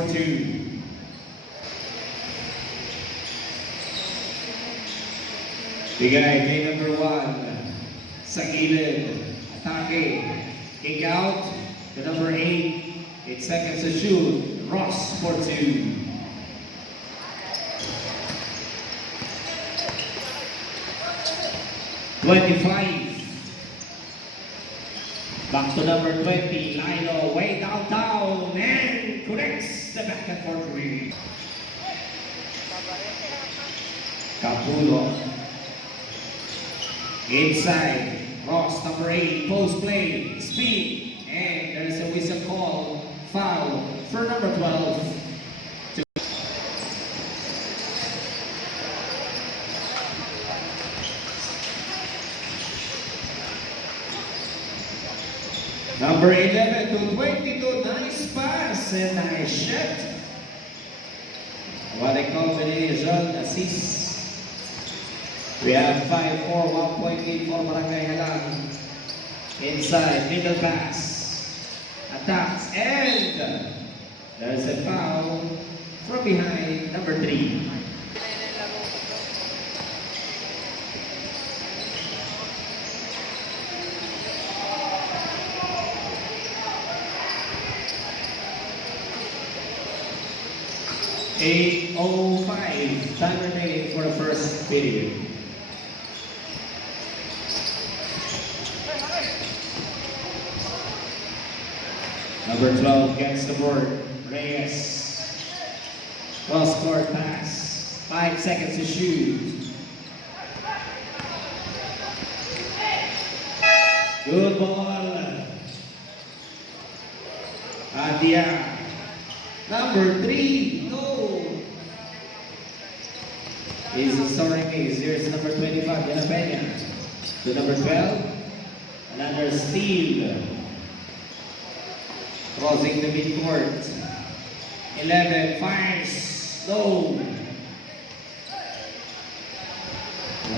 for 2. Bigay kay number 1 sa gilid. Atake. Kick out to number 8. 8 seconds to shoot. Ross for 2. Back to number 20, Lilo, way downtown, and connects the back and forth three. Capulo. Inside, Ross, number 8, post play, speed, and there's a whistle call, foul for number 12. Number 11 to 22, nice pass and nice shot. What a combination, assist. We have 5-4, 1.8 for Barangay Halang. Inside, middle pass. Attacks, and there's a foul from behind, number 3. (8:05) time remaining for the first period. Number 12 gets the board. Reyes. Cross-court pass. 5 seconds to shoot. Good ball. Adia. Number 3, no. He's a story case. Here's number 25, Yana Peña. To number 12, another steal. Crossing the midcourt. 11 fires, no.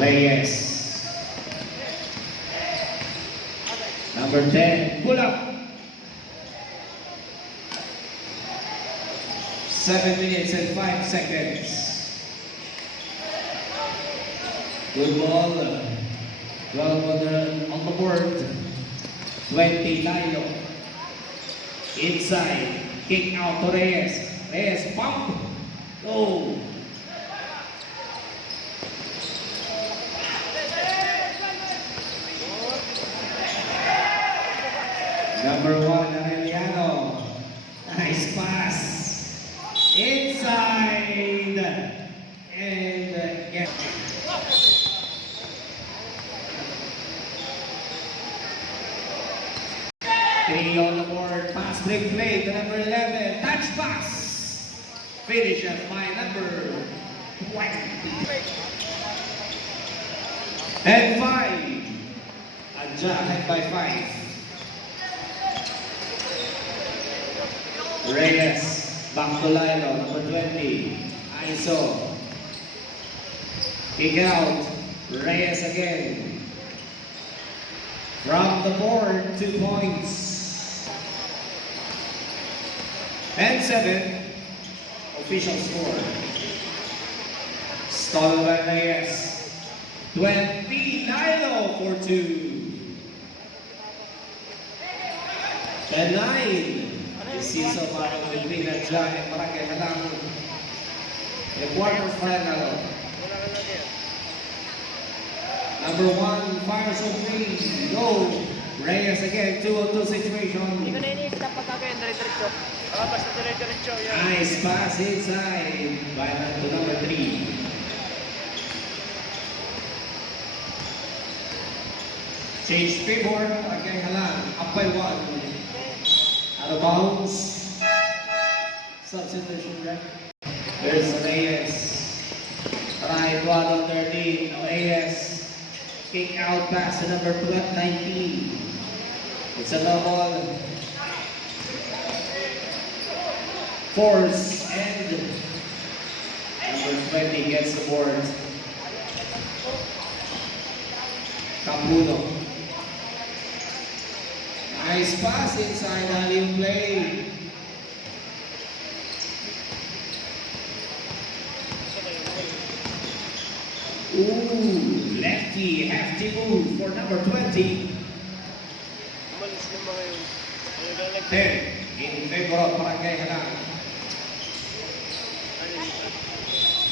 Reyes. Number 10, pull up. 7 minutes and 5 seconds. Good ball. 12 on the board. 20 Lilo. Inside. Kick out to Reyes. Reyes pump. Go. Number 1, Arellano. Nice pass. Inside, and yeah. Three on the board, pass break play to number 11, touch pass. Finishes by number 20. And 5. Adja ahead by 5. Reyes. Back to Lilo, number 20. ISO. Kick out. Reyes again. From the board, 2 points. And 7. Official score. Stolen by Reyes. 20. Lilo for 2. And 9. Season parang between Adja and Barangay Halang. The quarterfinal. Number 1 fires on 3. Go. Reyes again. 2-on-2 situation. Nice pass inside. By to number 3. Change favor. Barangay Halang. Up by 1. Out of bounds. Substitution, right? There's Reyes. Right, 1 on 13. Reyes. Kick out pass to number 19. It's a low ball. Force and number 20 gets the board. Capulo. Nice pass inside, alley play. Ooh, lefty, hefty move for number 20. Umalis ng mga yun. Nagalag 10 in favor of Barangay Halang.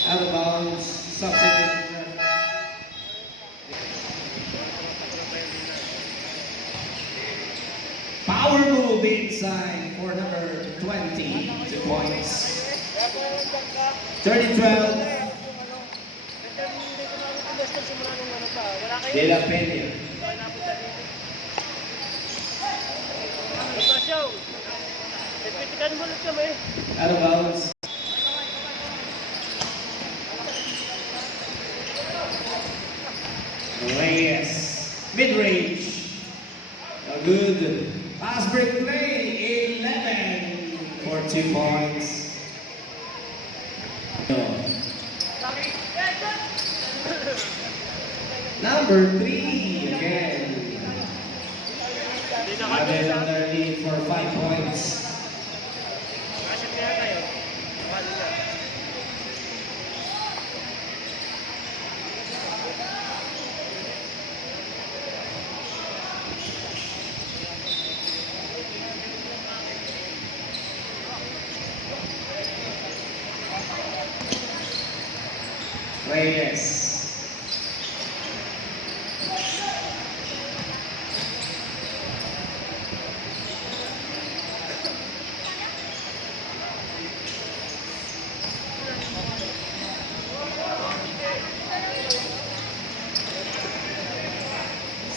Out of bounds, substitution. Power move inside for number 20. 2 points. 30-12. De La Peña. Out of bounds. Reyes. Mid-range. A good pass break play. 11 for 2 points. Number 3 again. Added on their lead for 5 points. Reyes.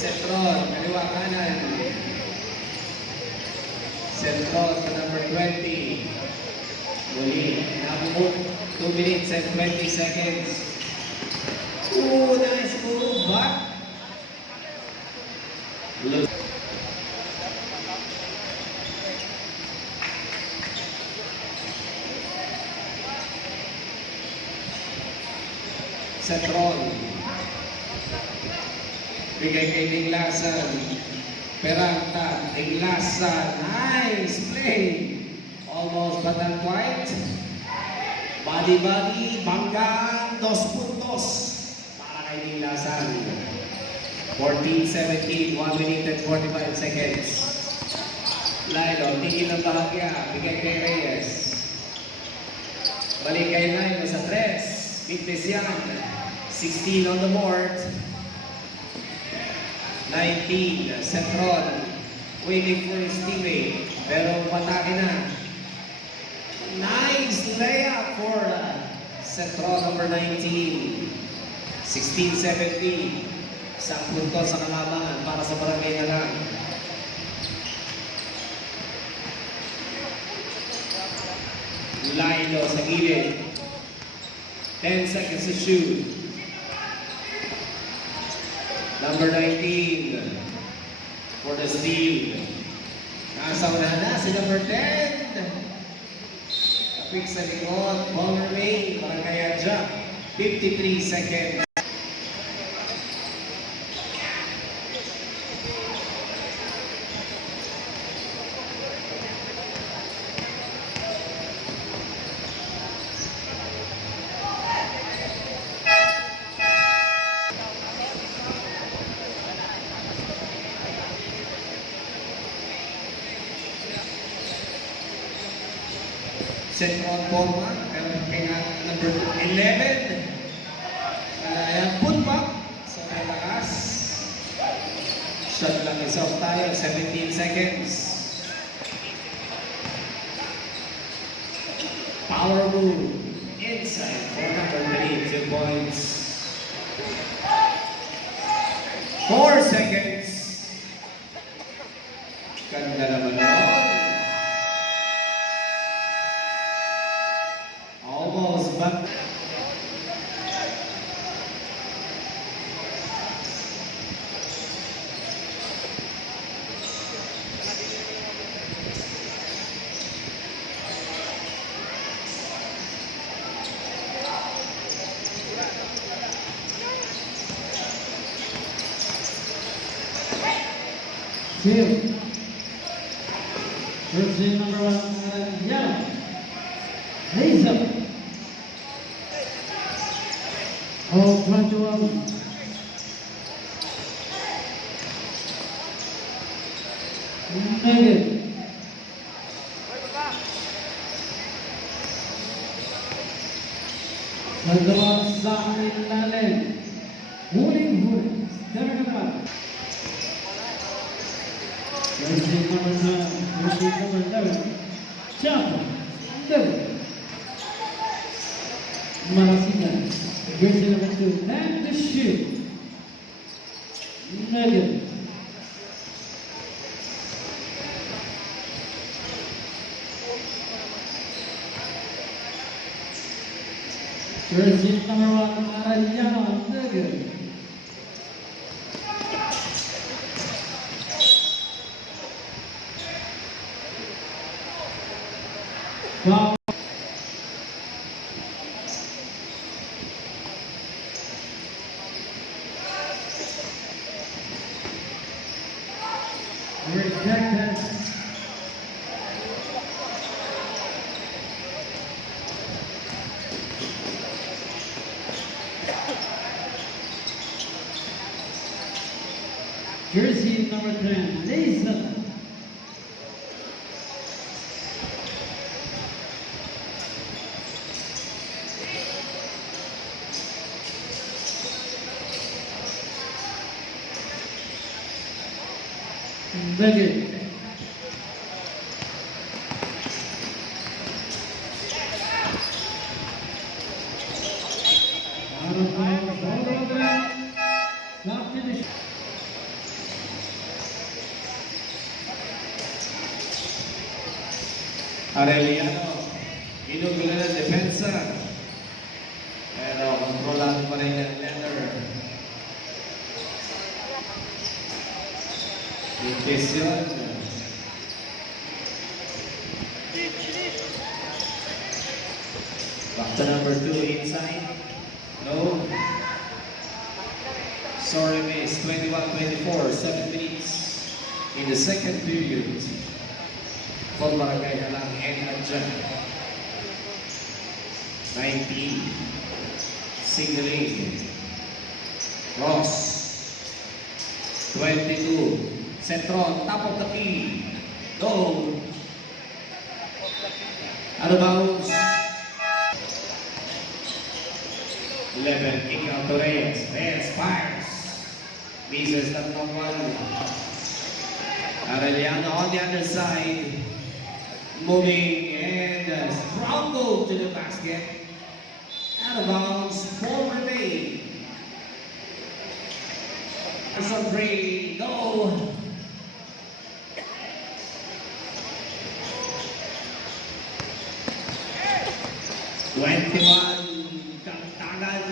Setron, kaliwa kanan. Setron to number 20. Muli, nabumot 2 minutes and 20 seconds. Ooh, nice move, but Setron. Bigay kay Tinglasan. Peralta, Tinglasan. Nice play. Almost but not quite. Body, Banggan, 2 puntos. Para kay Tinglasan. 14-17, 1 minute and 45 seconds. Lilo, tingin ng bahagya. Bigay kay Reyes. Balik kay Lilo sa 3. Fitness yan. 16 on the board. 19, Setron. Waiting for his teammate. Pero patake na. Nice layup for Setron number 19. 16-17. Isang punto sa kalabangan para sa Barangay Halang. Lilo sa gilid. 10 seconds to shoot. Number 19 for the steal. Nasa unahan na si number 10. Kapig sa likod. Ball remain. Barangay Adja. 53 seconds. Setron forma, pero kaya number 11. Kaya putback sa malakas. Shot lang is off tayo, 17 seconds. Power move inside for number 3, 2 points. 4 seconds. Ganda naman nun. Almost, but two. Jersey number 1, yellow. Hazel. Oh. Ball 21. Negative. Nagawang sa ilalim. Huling-huli. 7-5. Jersey number 9. Jersey number 11. Chapo. Negative. Marasigan. Jersey number 2. And the shoot. Negative. Jersey number 1, Arellano, negative. Foul. Rejected. Jersey number 10, Nathan. Negative. Out of bounds, all over. Not finished. Arellano, ginugulo ng depensa. Pero kontrolado pa rin ng Leonard. Intention. Back to number 2 inside. No. Sorry miss. 21-24. 7 minutes in the second period. For Barangay Halang and Adjan. 19. Signaling. Ross. 22. Centron, top of the key. Goal. Out of bounds. 11. Kick out to Reyes. Reyes fires. Misses that one. Arellano on the other side. Moving and struggle to the basket. Out of bounds. 4 remain. Person 3. Go. Kantagan.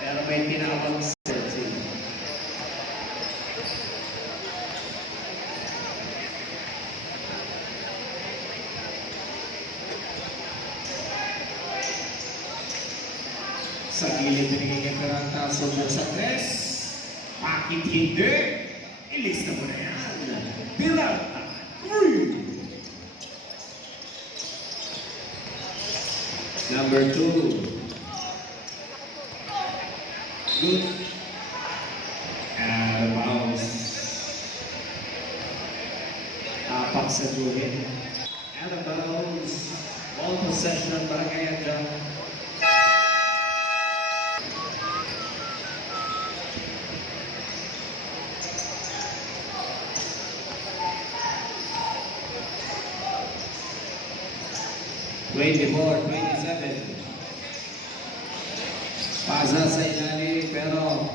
Pero may tinawag sa Chelsea. Sa gilid binigay kay Peralta, subo sa 3. Bakit hindi? Ilista mo na yan. Peralta, 3. Number 2. Good. Out of bounds. Apak sa guhit. Out of bounds. Ball possession para kay Adjan. Twenty-four, 27. Pasa sa ilalim pero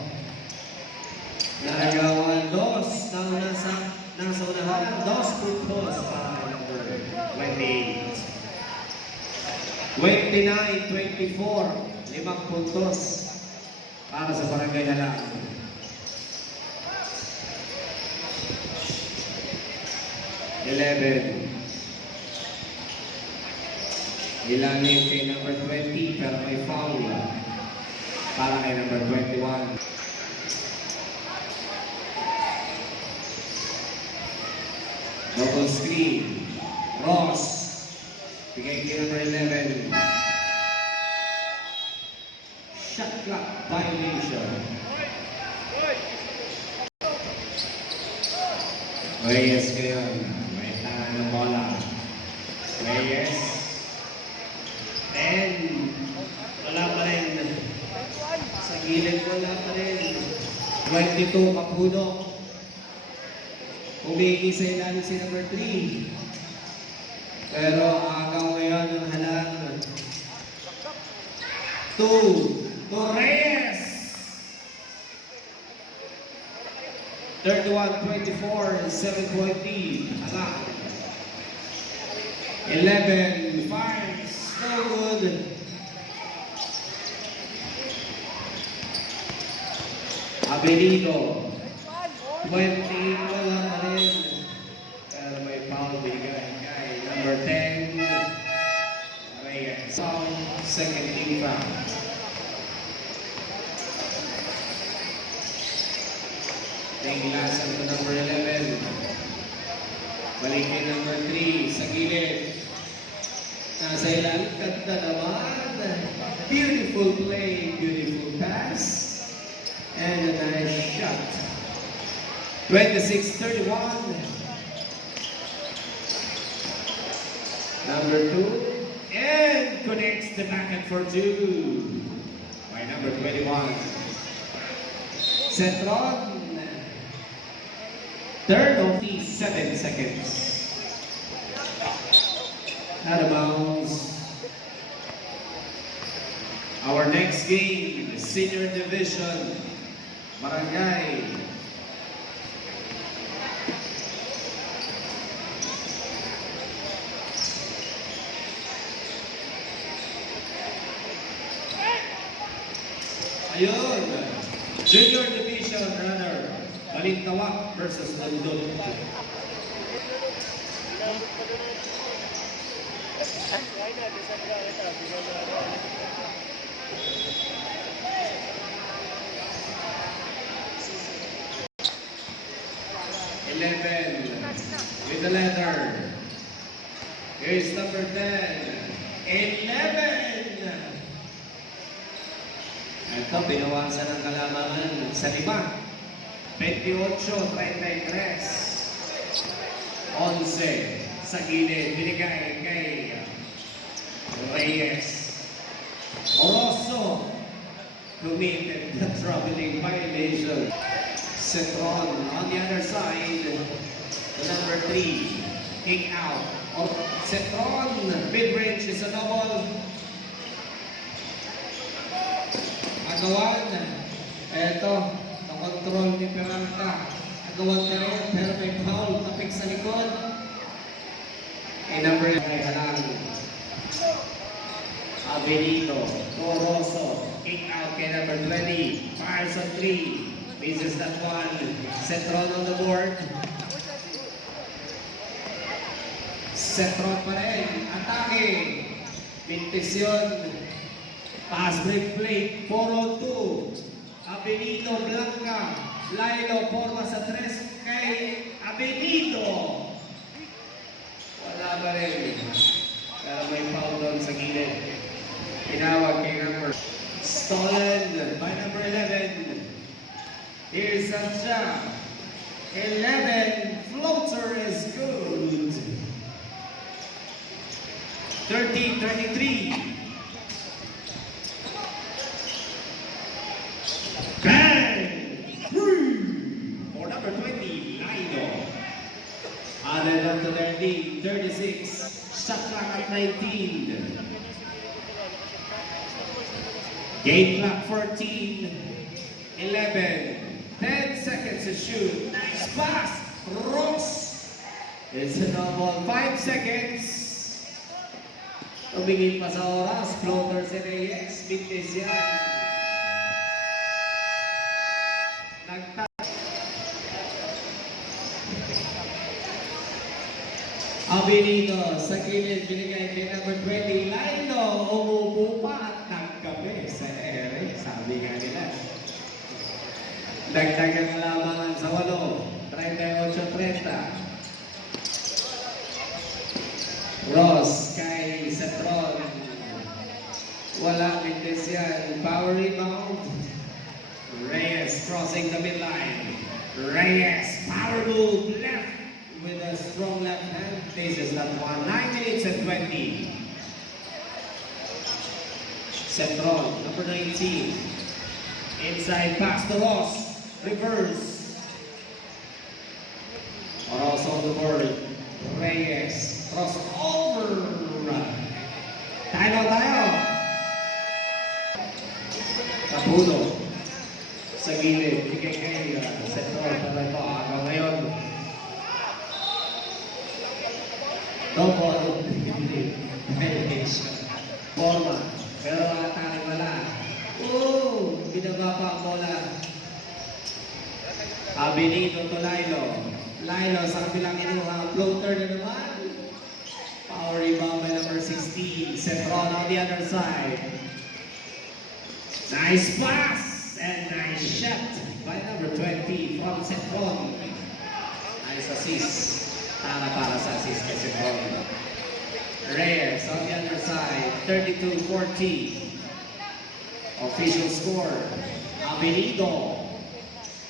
nagawan dos na nasa unahan. 2 puntos para number 28. 29-24. 5 puntos para sa Barangay Halang. Ilalim kay number 20 pero may foul para kay number 21. Double screen. Ross. Bigay kay number 11. Shot clock. violation. Reyes ngayon. May tangan ng bola. Reyes. And wala pa rin. Sa gilid wala pa rin. 22 Kapuno. Umigi sa ilalim si number 3. Pero agaw ngayon ang halang. 2 to Reyes. 31-24, 7-point lead. Halang. 11 fires. No good. Abelino. 28 wala na rin. Pero may foul bigay kay number 10. Reyes. So, second team foul. Tinglasan to number 11. Balik kay number 3 sa gilid. Nasa ilalim, ganda naman. Beautiful play, beautiful pass. And a nice shot. 26-31. Number 2. And connects the backhand for 2. By number 21. Centron. Third of 7 seconds. Out of bounds. Our next game, Senior Division, Barangay. Ayun, Junior Division runner, Balintawak versus London. With the letter. Here's number 10. 11. Ito, binawasan ang kalamangan sa 5. 28-33. 11 sa gilid, binigay kay Reyes. Oroso committed the troubling violation. Cetron on the other side, the number 3, kick out. Cetron, mid-range is a double. Agawan, eto, control ni Peralta. Agawan ka rin, pero may foul, tapik sa likod. Ay number 9, halang. Abelino, Toroso, kick out kay number 20. Fires on 3. Misses that one. Cetron on the board. Cetron pa rin. Atake. Pintisyon. Pass break plate. 4-2. Abelino Blanca. Lilo forma sa 3 kay Abelino. Wala ba rin. Pero may foul doon sa gilid. Tinawag kay number. Stolen by number 11. Here's Sancha. 11. Floater is good. 13-33. Bang! For number 20, Lino. Added up to their lead, 36. Shot clock at 19. Game clock 14. 11. 10 seconds to shoot. Nice pass. Ross. It's a double. 5 seconds. Tumingin pa sa oras. Floater si Reyes. Fitness yan. Abelino sa gilid. Binigay kay number 20. Lino. Umupo pa at nagkape sa ere. Sabi nga nila. Dagdagan na labangan sa 8, 38-30. Ross kay Cetron. Wala mintes yan. Power rebound. crossing the midline. Reyes, power move left with a strong left hand. Faces that one. 9 minutes and 20. Centron, number 19. Inside pass to Ross. Reverse. Or also on the board. Reyes. Cross over. Time out tayo. Tapudo. Sa gilid. Bigay kay Centron para ito. Hanggang ngayon. Double. Forma. Pero atake wala. Binaba pa ang bola. Benito to Lilo. Lilo sa kabilang inuha. Floater na naman. Power rebound by number 16. Centron on the other side. Nice pass and nice shot by number 20 from Centron. Nice assist. Para sa assist kay Centron. Reyes on the other side. 32-40. Official score. Benito.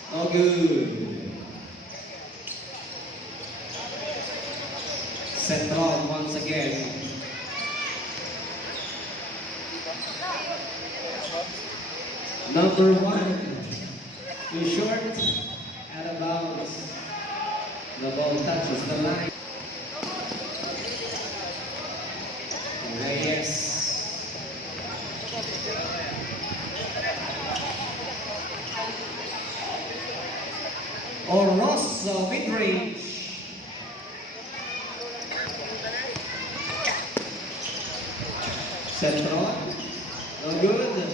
No good. Centron once again. Number 1. Too short. Out of bounds. The ball touches the line. Reyes. Oroso mid-range. Centron. No good.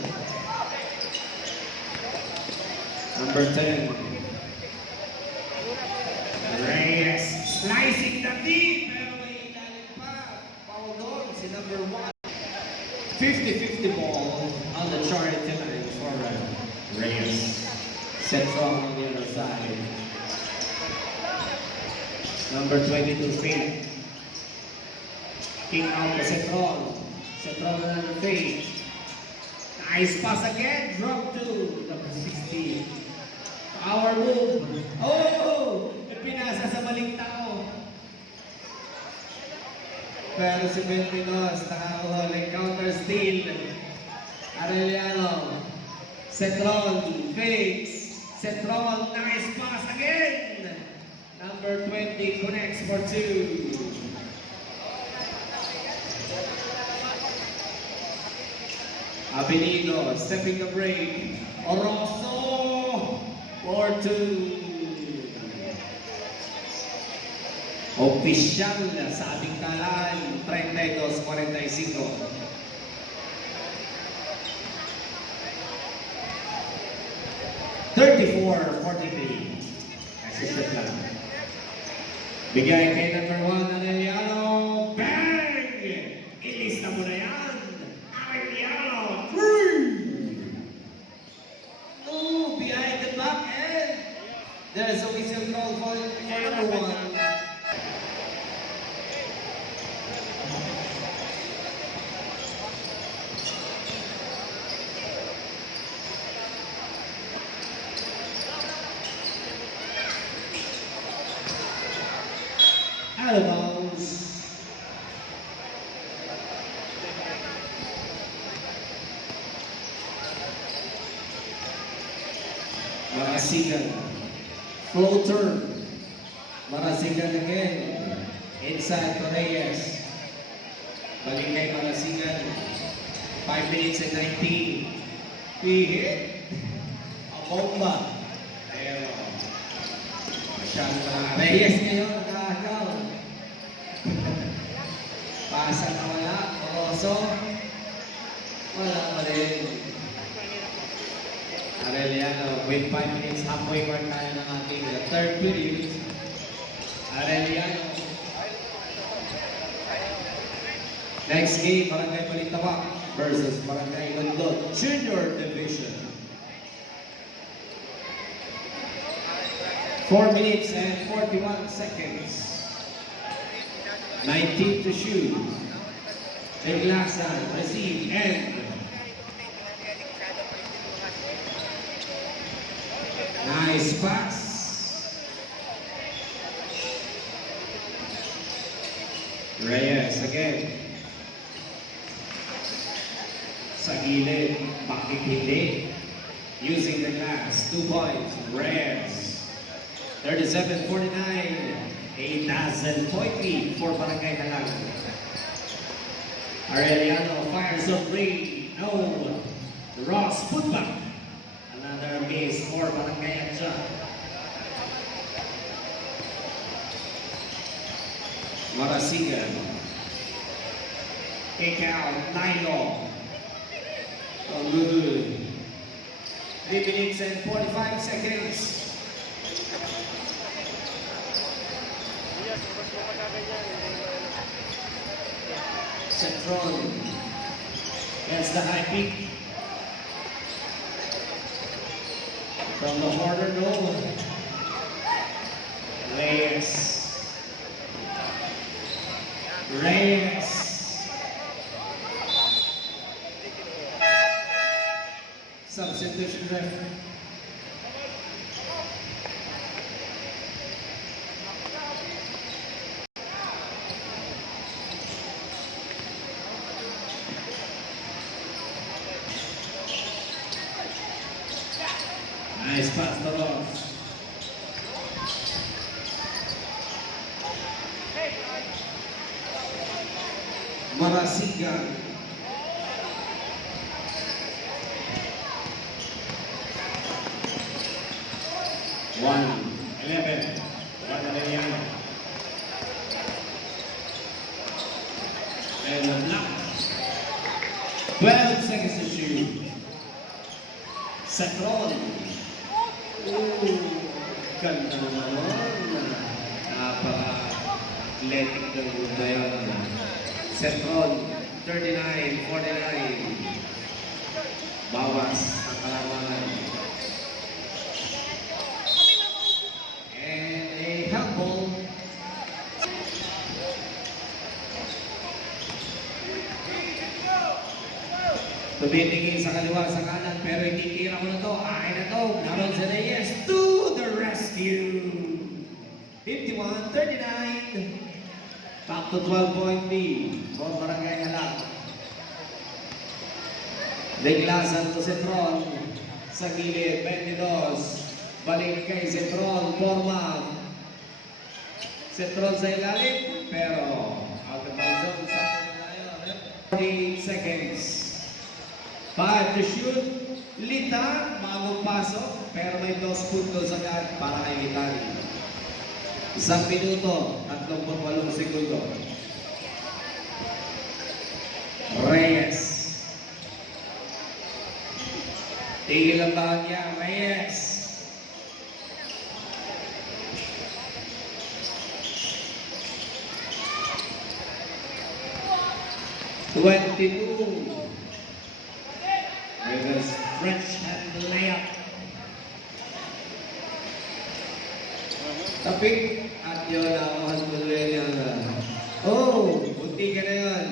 Number 10. Reyes. Slicing the deep. Pero may ilalim pa. Foul doon si number 1. 50-50 ball on the chart tonight for Reyes. Centron on the other side. Number 22, Faith. King out to Centron. Centron on the Faith. Nice pass again. Drop to number 16. Power move. Pinasa sa maling tao. Pero si Bentinos nakakuha counter steal. Arellano. Centron. Fakes. Centron. Nice pass again. Number 20 connects for 2. Benito stepping the break. Oroso for 2. Opisyal sa ating talaan, 32-45. Assistant lang. Bigay kay number 1 Arellano. Bang! Ilista mo na yan. Arellano. Behind the back end. There's a whistle call for number 1. Out of bounds. Marasigan. Floater. Marasigan again. Inside to Reyes. Balik kay Marasigan. 5 minutes and 19. He hit. A bomba. Pero masyadong Reyes ngayon nakahagaw. Pasa na wala. Oroso. Wala pa rin. Arellano with 5 minutes. Halfway mark tayo ng ating third period. Arellano. Next game, Barangay Balintawak versus Barangay London Junior Division. 4 minutes and 41 seconds. 19 to shoot. Eglasan, receive, end. Nice pass. Reyes again. Sa gilid, bakit hindi? Using the glass, 2 points. Reyes. 37-49. A dozen point lead for Barangay Halag. Arellano fires a three. No. Ross put back. Another miss for Barangay Atcha. Marasigan. Kick out. Nilo. Oh, good. 3 minutes and 45 seconds. Yes, mas makaganyan. Centron. That's the high peak. From the corner, no. Reyes. Reyes. Substitution ref. Nice pass to Ross. Marasigan. One, 11. Arellano. And a block. 12 seconds to shoot. Centron. Ganda naman. Napaka-athletic ng mundo yun. Centron, 39-49. Bawas ang kalamangan. And a help ball. Tumitingin sa kaliwa, sa kanan, pero hindi tira ko na to. Akin na to. Naroon sa Reyes to the rescue. 51-39. Back to 12-point lead for Barangay Halag. Deglasan to Centron. Sa gilid, 22. Balik kay Centron. Forma. Centron sa ilalim, pero out of bounds zone. Sa 48 seconds. 5 to shoot. Litan, bagong pasok, pero may 2 puntos agad para kay Litan. 1 minuto, 38 segundo. Reyes. Tigil ang bahan niya, Reyes. With a stretch and layup. Tapik at yun ang tuloy niya. Oh, bunti ka na yun.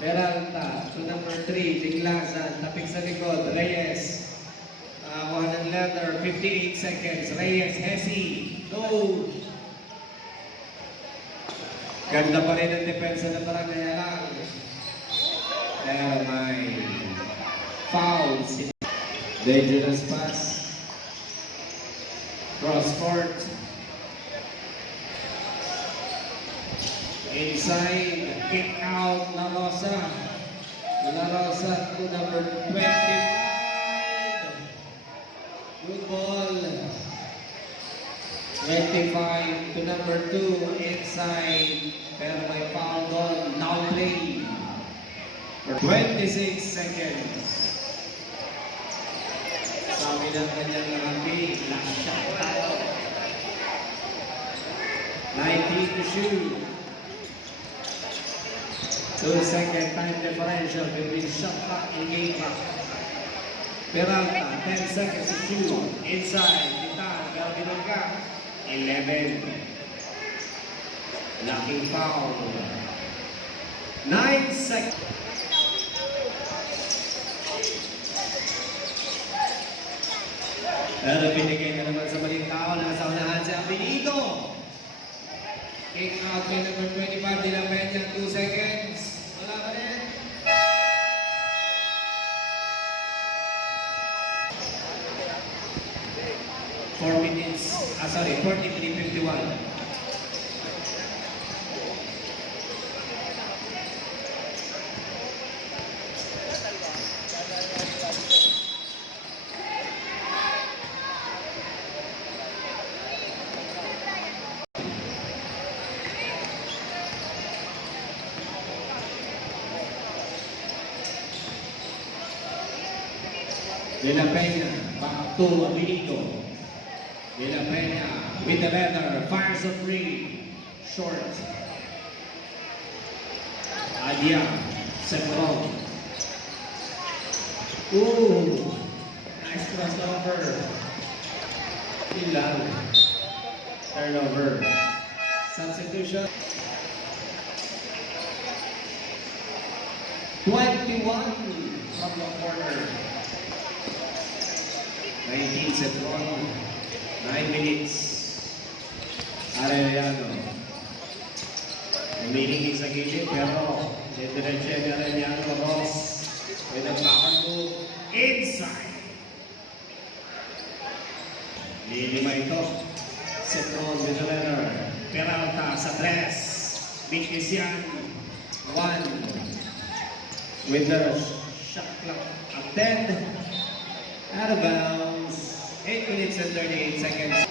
Peralta to number 3, Tiglasan. Tapik sa likod, Reyes. Kuha ng leather, 58 seconds. Reyes, Hesi. No. Ganda pa rin ang depensa ng Barangay Halag. Pero may foul. Dangerous pass. Cross court. Inside. Kick out. La Rosa. La Rosa to number 25. Good ball. 25 to number 2. Inside. Pero may foul doon. Now play. For 26 seconds. Sabi ng kanyang nakapig, last shot tayo. 19 to shoot. 2-second time differential between shot clock and game clock. Peralta, 10 seconds to shoot. Inside, Titan, Galvinong ka. 11. Locking foul. 9 seconds. Pero binigay na naman sa maling tao. Nasa unahan si Abilito. Kick out kay number 25. De La Peña, 2 seconds. Wala pa rin. Four minutes. 43:51. De La Peña, back to Abilito. De La Peña with the leather, fires a three, short. Adia, second. Ooh, nice crossover. Ilan. Turnover. Substitution. 21 from the corner. 19 second. 9 minutes. Arellano. Humihingi sa gilid pero diretso ni Arellano. Ross with a power move inside. Lilima ito. Setron with the letter. Peralta sa tres. Bigkisian. 1 with the shot clock at 10. Out of bounds. 8 minutes and 38 seconds.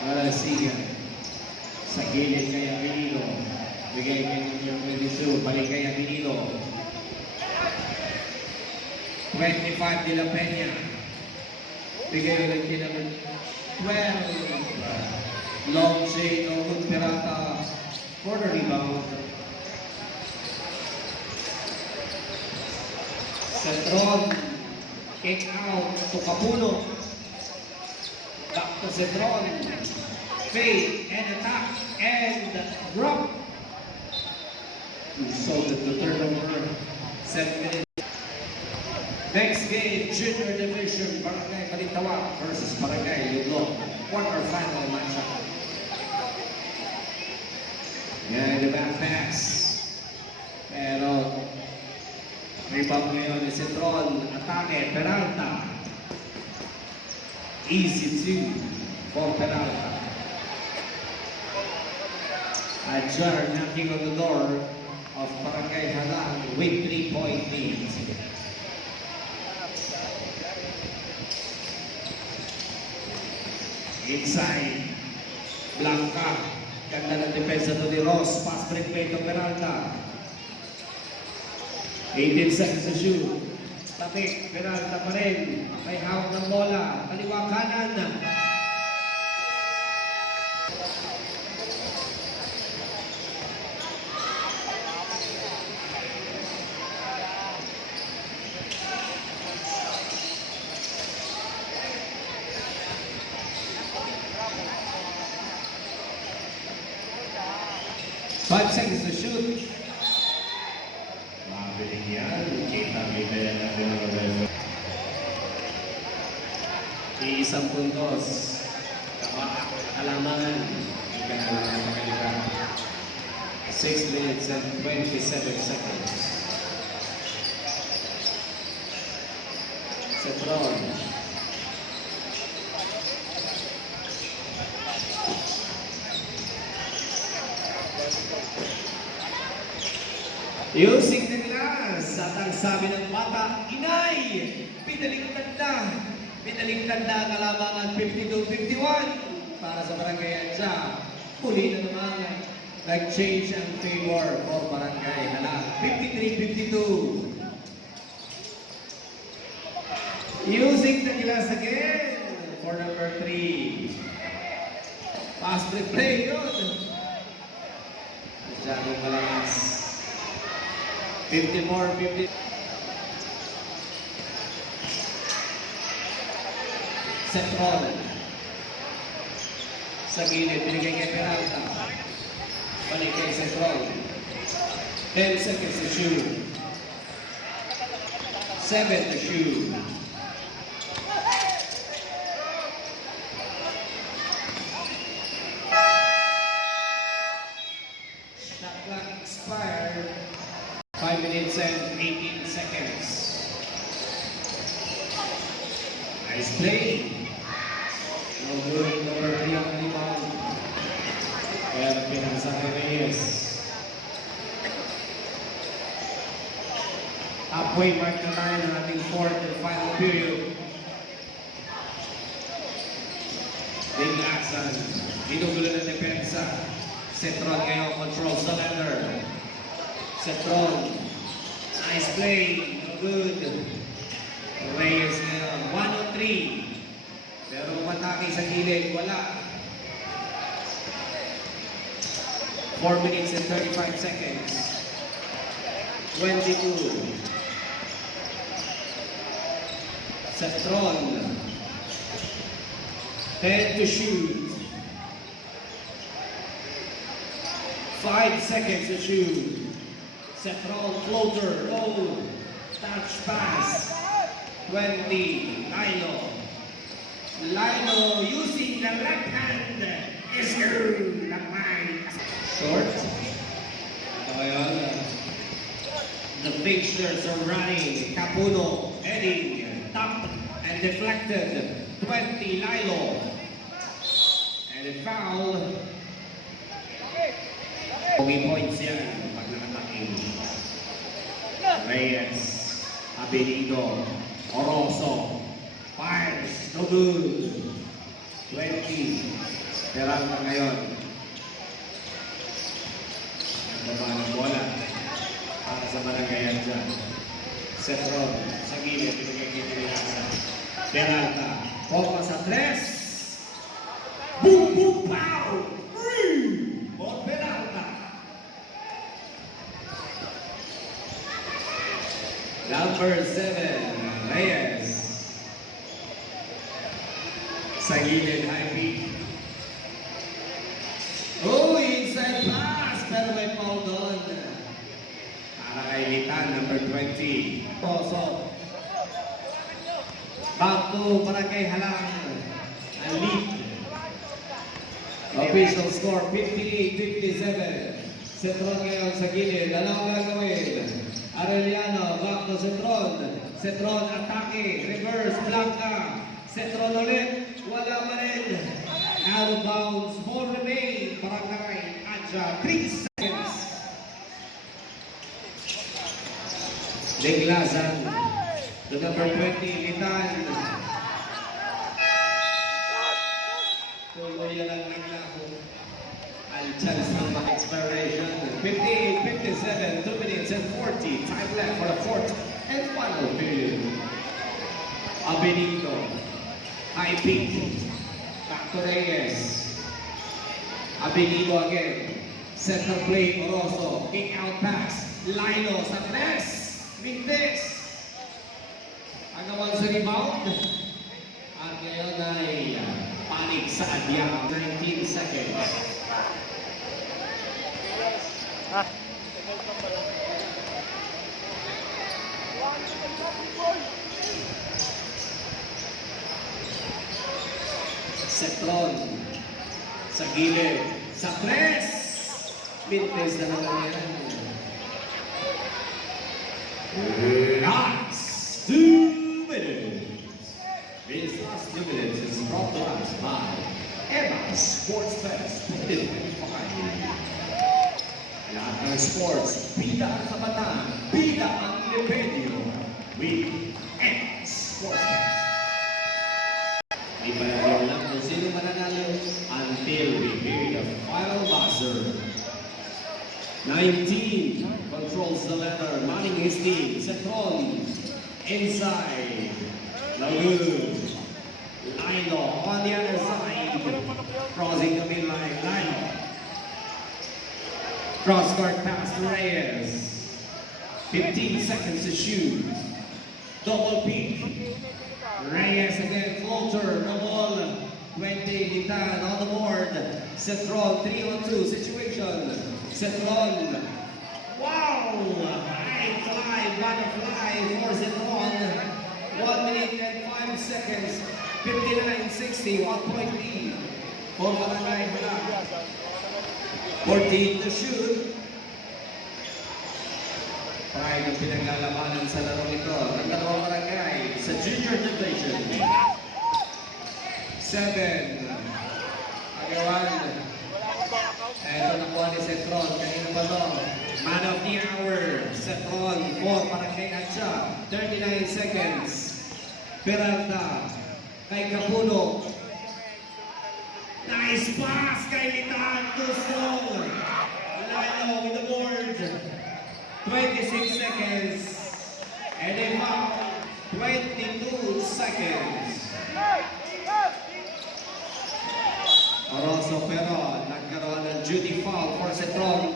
Para siya sa gilid kay Abilito. Bigay kay number 22. Balik kay Abilito. 25 De La Peña. Bigay ulit kay number 12. Long chain o good Peralta for the rebound. Cetron, kick out to Capulo. Back to Cetron. Fade and attack and drop. So the turnover. 7 minutes. Next game, Junior Division, Barangay Balintawak versus Barangay Ludlow. Quarterfinal matchup. Yan, the back pass. Pero rebound ngayon ni Cetron, atake, Peralta. Easy 2 for Peralta. Adjar knocking on the door of Barangay Halang with 3-point lead. Inside, Blanca. Ganda ng depensa to ni Ross. Pass break play to Peralta. 18 seconds to shoot. Tapik, Peralta pa rin. May hawak ng bola. Kaliwa kanan. Five seconds to shoot. Mabiling yan. Kita-kita yan natin ang mga. Iisang puntos. Kalamangan. Ika na lang ang makalika. 6 minutes and 27 seconds. Cetron. Using the glass at ang sabi ng bata, Inay! Pinaligtad na! Pinaligtad na ang kalamangan 52-51 para sa Barangay Adja. Huli na naman nag-change ang favor for Barangay Halang. 53-52. Using the glass again for number 3. Pass replay yun. Adjano Malakas. 50. Cetron. Sa gilid, binigay kay Peralta. Balik kay Cetron. 10 seconds to shoot. 7 to shoot. Shot clock expired. 5 minutes and 18 seconds. Nice play. No good. Number 3 on the rebound. Pero pinasa kay Reyes. Halfway mark na tayo ng ating fourth and final period. Biglasan. Ginugulo ng depensa. Cetron ngayon controls the ladder. Cetron. Nice play. No good. Reyes ngayon. 1-3. Pero matake sa gilid. Wala. 4 minutes and 35 seconds. 22. Cetron. 10 to shoot. 5 seconds to shoot. Cetron floater. Oh. Touch pass. 20. Lilo. Lilo using the left hand. Is good. Short. Ito ngayon. The fixtures are running. Capuno heading. Top and deflected. 20 Lilo. And a foul. Pogi points yan pag nakataking. Reyes. Abenido. Oroso. Fires. No good. 20. Peralta ngayon. Ang baba ng bola. Para sa Malagayan dyan. Cetron. Sa gilid. Pinagkikitiliasa. Peralta. Popa sa tres. Boom, boom, pow! Por Peralta. Number 7. Reyes. Sa gilid. High peak. Oh, inside pass. Pero may foul doon. Para kay Litan, number 20. So, back to Barangay Halang. Ang lead. Official score, 58-57. Cetron ngayon sa gilid. Dalawang gagawin. Arellano, back to Cetron. Cetron, atake. Reverse, Blanca. Cetron ulit. Wala pa rin. Out of bounds. Ball remain. Barangay Adja. 3 seconds. Liglasan. To number 20, Litan. Tuloy lang naglako. Al chance ng expiration. 58-57, 2 minutes and 40. Time left for the fourth and final period. Abenido. High peak. Back to Reyes. Abenido again. Center play, Oroso. Kick out pass. Lino sa tres. Mintes. Agawan sa rebound. At ngayon ay panik sa Adyang. 19 seconds. Cetron. Sa gilid. Sa tres. Mintes na naman yan. Last 2 minutes. This last 2 minutes is brought to us by Emma Sports Fest 2025. Lahat ng sports, bida ang kabataan, bida ang independiyo with Emma Sports Fest. May palagyan lang kung sino mananalo until we hear the final buzzer. 19 controls the letter, manning his team. Cetron inside. Lagoon. Lino on the other side. Crossing the midline. Lino. Cross court pass to Reyes. 15 seconds to shoot. Double peak. Reyes again, floater. No ball. 20 Litan on the board. Cetron 3-on-2 situation. Cetron. Wow! High fly, butterfly for Cetron. 1 minute and 5 seconds. 59-60, 1 point lead. For Barangay Halak. 14 to shoot. Pride ang pinaglalabanan sa laro ito. Ang dalawang barangay sa junior division. 7. Agawan. Ito nakuha ni Setron. Kanina ba ito? Man of the hour. Setron for Barangay Atcha. 39 seconds. Peralta. Kay Capuno. Nice pass kay Litan. Too strong. Lalo with the board. 26 seconds. And a foul. 22 seconds. Oroso pero nagkaroon ng duty foul for Setron.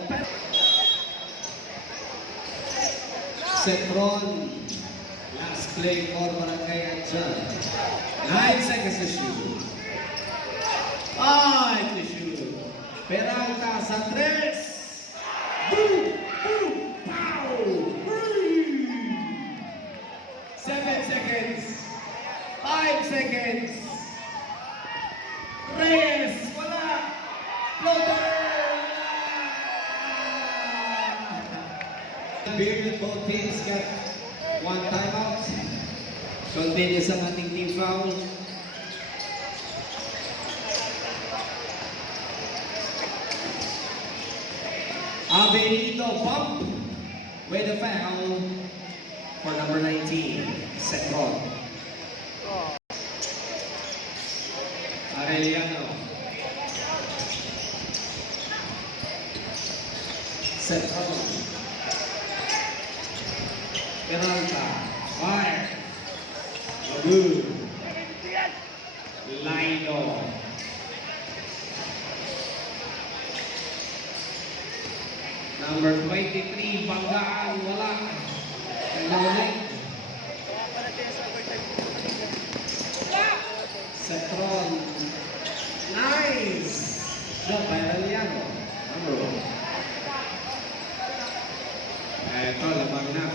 Setron. Last play for Barangay Atcha. 9 seconds to shoot. 5 to shoot. Peralta sa 3. Boom! Boom! Pow! 7 seconds. 5 seconds. Reyes! Wala! Floater! Period, both teams got 1 timeout. Continues ang ating team foul. Abenito bump with a foul for number 19, Setron. Arellano. Setron. Peralta. Fire. Good. Lino. Number 23, Banggaan, wala. Ang naulit. Setron. Nice. Shot by Arellano. Ito, labang na.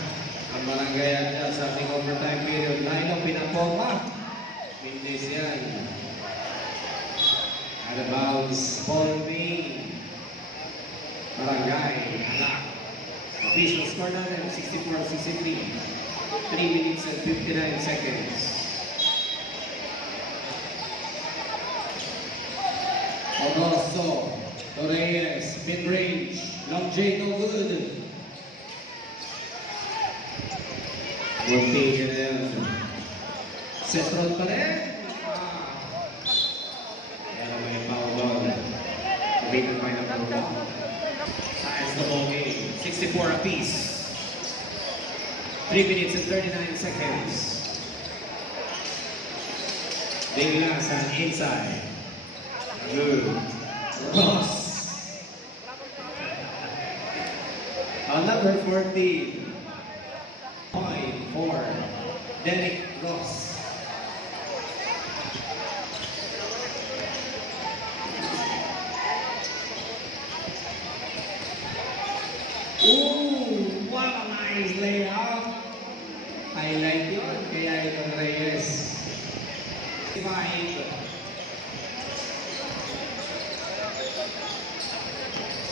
Ang barangay Atcha sa ating overtime period. Lino, pinapoma. Mindis yan. Out of bounds, Paul May. Barangay Halak. Official score natin, 64-63. 3 minutes and 59 seconds. Oroso, Torres, mid-range, long J, no good. Munti ka na yan. Setron pa rin. Kaya may foul ball. Umitan pa yung number 1. Ties the ball game. 64 apiece. 3 minutes and 39 seconds. Diglasan inside. Good. Ross. On number 14. Point for Derek Ross. Ooh, what a nice layup. Highlight yun, kaya itong Reyes.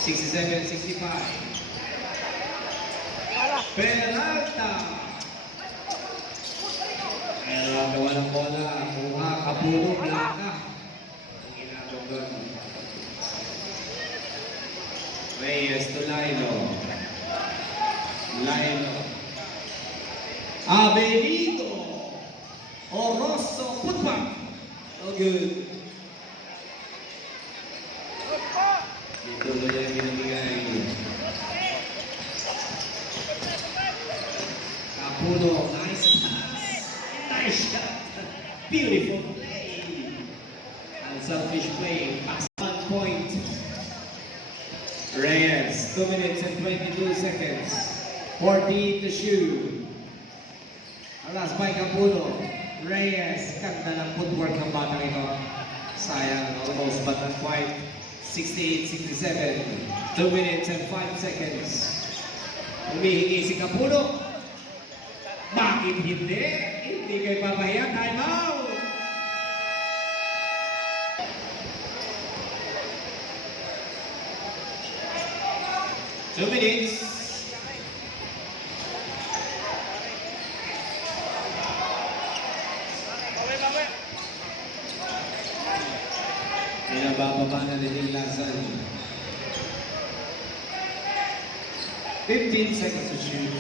67-65. Peralta. Pero gawa ng bola, kuha, Capuno, Blanca. Ang ginagawa doon. Reyes to Lino. Lino. Abenito. Oroso, putback. So good. Dito na yung binibigay. Capuno, nice pass. Nice shot. Beautiful play. Unselfish play. Pass 1 point. Reyes, 2 minutes and 22 seconds. 40 to shoot. Alas by Capuno. Reyes, ganda ng footwork ng batang ito. Sayang, almost but not quite. 68-67. 2 minutes and 5 seconds. Humihingi si Capuno. Bakit hindi? Hindi kayo papahiya. Time out! Two minutes. Pinabababa na din yung lasan. 15 seconds to shoot.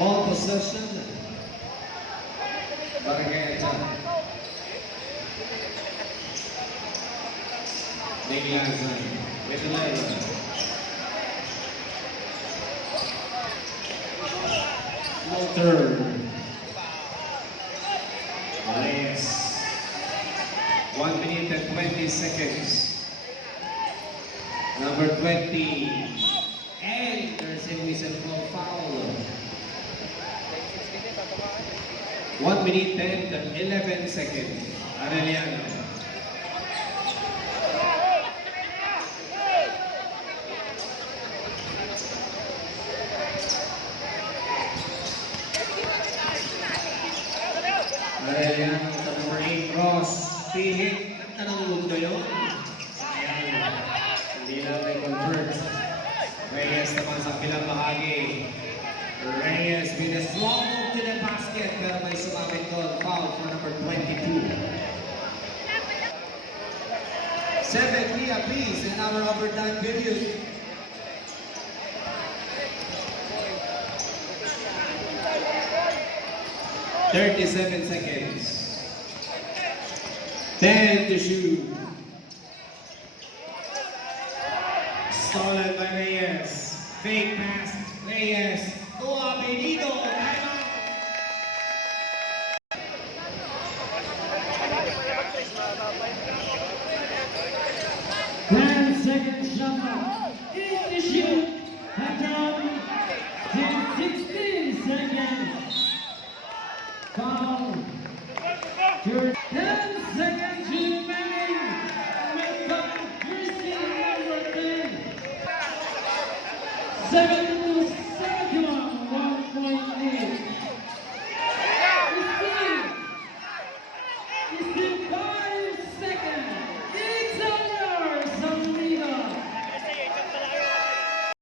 Ball possession. Barangay attack. Big lasan. With the line. Walter. Reyes. 1 minute and 20 seconds. Number 20. And there's a whistle for foul. 1 minute and 11 seconds. Arellano. Arellano, number 8, Ross. Pihit. Nagtanong mo yun? Sayang. Hindi lang may convert. Reyes naman sa pilang bahagi. Reyes with a slow move to the basket. Pero may sumabit doon. Foul for number 22. 7-3 apiece in our overtime period. "37 seconds. 10 to shoot. Stolen by Reyes. Fake pass. Reyes. Tua Benito. Time out. 10 seconds shot. In the shoot. Attack. 16 seconds. Foul. 10 seconds remaining. Makeup. Christian number 10. 7 to 71. 1 point lead.